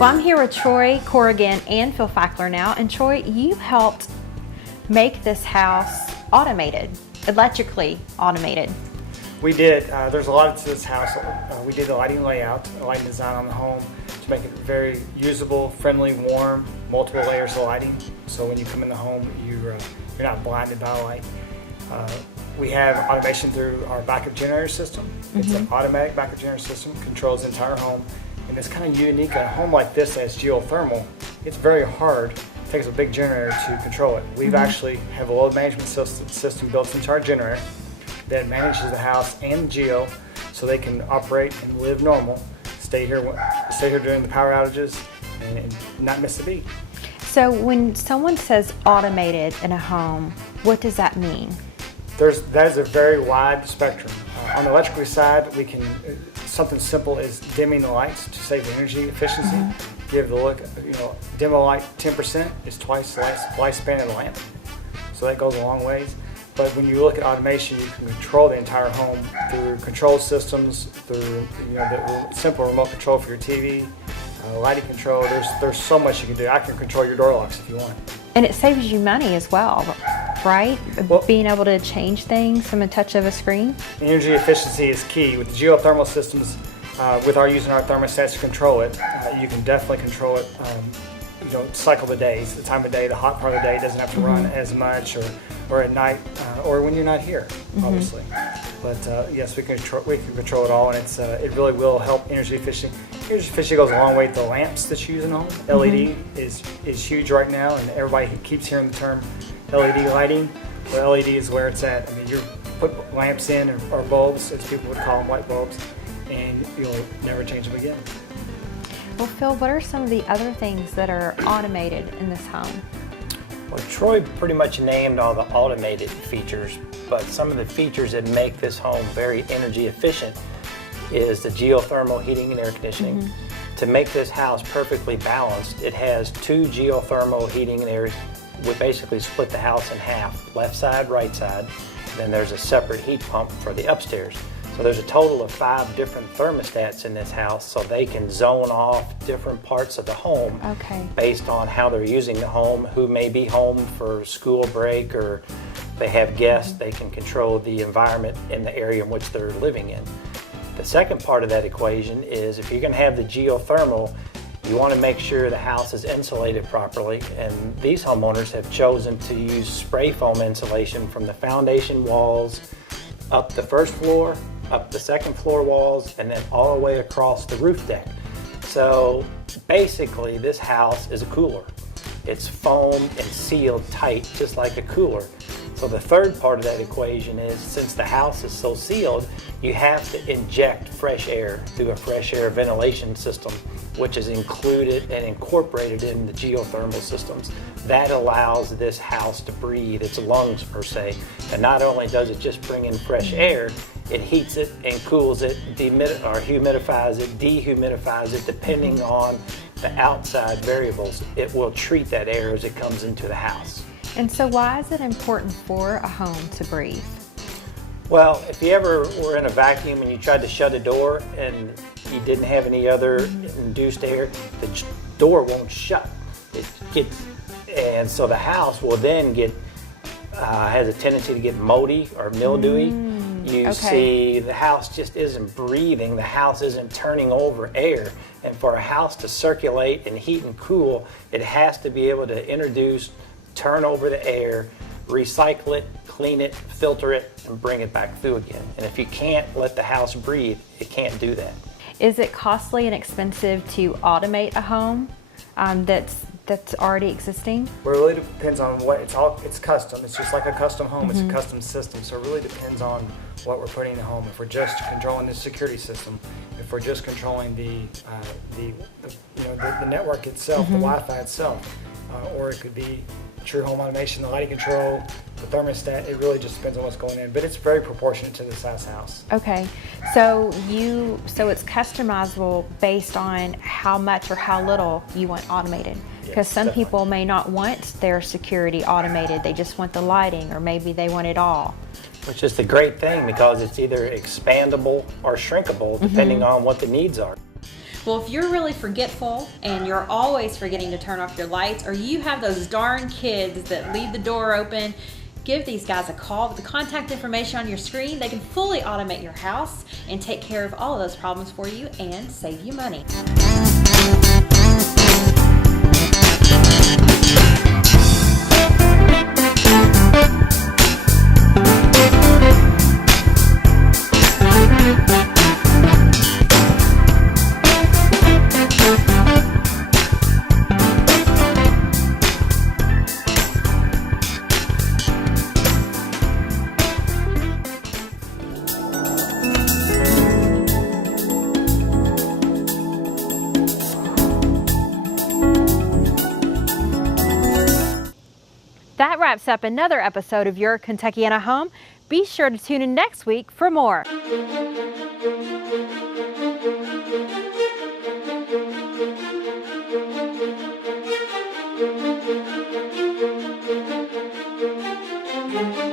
Well, I'm here with Troy Corrigan and Phil Fackler now, and Troy, you helped make this house automated, electrically automated. We did. There's a lot to this house. We did the lighting layout, the lighting design on the home to make it very usable, friendly, warm, multiple layers of lighting. So when you come in the home, you're not blinded by light. We have automation through our backup generator system. It's an automatic backup generator system, controls the entire home. And it's kind of unique. A home like this that's geothermal, it's very hard. It takes a big generator to control it. We've actually have a load management system built into our generator that manages the house and the geo so they can operate and live normal, stay here during the power outages and not miss a beat. So when someone says automated in a home, what does that mean? That is a very wide spectrum. On the electrical side, we can, something simple is dimming the lights to save energy efficiency. Give the look, dim a light 10% is twice the lifespan of the lamp. So that goes a long ways. But when you look at automation, you can control the entire home through control systems, through the simple remote control for your TV, lighting control. There's so much you can do. I can control your door locks if you want. And it saves you money as well, right? Well, being able to change things from a touch of a screen. Energy efficiency is key. With the geothermal systems, using our thermostats to control it, you can definitely control it. Cycle the days, the time of day, the hot part of the day doesn't have to run as much, or at night, or when you're not here, obviously. But yes, we can control it all, and it really will help energy efficiency. Energy efficiency goes a long way with the lamps that you use in home. LED is huge right now, and everybody keeps hearing the term LED lighting. Well, LED is where it's at. I mean, you put lamps in or bulbs, as people would call them, light bulbs, and you'll never change them again. Well, Phil, what are some of the other things that are automated in this home? Well, Troy pretty much named all the automated features, but some of the features that make this home very energy efficient is the geothermal heating and air conditioning. To make this house perfectly balanced, it has two geothermal heating and air. We basically split the house in half, left side, right side. Then there's a separate heat pump for the upstairs. So there's a total of 5 different thermostats in this house, so they can zone off different parts of the home based on how they're using the home, who may be home for school break, or they have guests. They can control the environment in the area in which they're living in. The second part of that equation is if you're going to have the geothermal, you want to make sure the house is insulated properly, and these homeowners have chosen to use spray foam insulation from the foundation walls up the first floor, up the second floor walls, and then all the way across the roof deck. So basically this house is a cooler. It's foam and sealed tight, just like a cooler. So the third part of that equation is, since the house is so sealed, you have to inject fresh air through a fresh air ventilation system, which is included and incorporated in the geothermal systems. That allows this house to breathe, its lungs per se. And not only does it just bring in fresh air, it heats it and cools it, humidifies it, dehumidifies it, depending on the outside variables. It will treat that air as it comes into the house. And so why is it important for a home to breathe? Well, if you ever were in a vacuum and you tried to shut a door and you didn't have any other induced air, the door won't shut. And so the house will then has a tendency to get moldy or mildewy. You see the house just isn't breathing, the house isn't turning over air. And for a house to circulate and heat and cool, it has to be able to turn over the air, recycle it, clean it, filter it, and bring it back through again. And if you can't let the house breathe, it can't do that. Is it costly and expensive to automate a home that's already existing? Well, it really depends on what it's custom. It's just like a custom home. It's a custom system. So it really depends on what we're putting in the home. If we're just controlling the security system, if we're just controlling the network itself, the Wi-Fi itself, or it could be true home automation, the lighting control, the thermostat. It really just depends on what's going in, but it's very proportionate to the size house. Okay, so it's customizable based on how much or how little you want automated. Because some people may not want their security automated, they just want the lighting, or maybe they want it all. Which is the great thing, because it's either expandable or shrinkable depending on what the needs are. Well, if you're really forgetful and you're always forgetting to turn off your lights, or you have those darn kids that leave the door open, give these guys a call with the contact information on your screen. They can fully automate your house and take care of all of those problems for you and save you money. That wraps up another episode of Your Kentuckiana Home. Be sure to tune in next week for more. Thank you.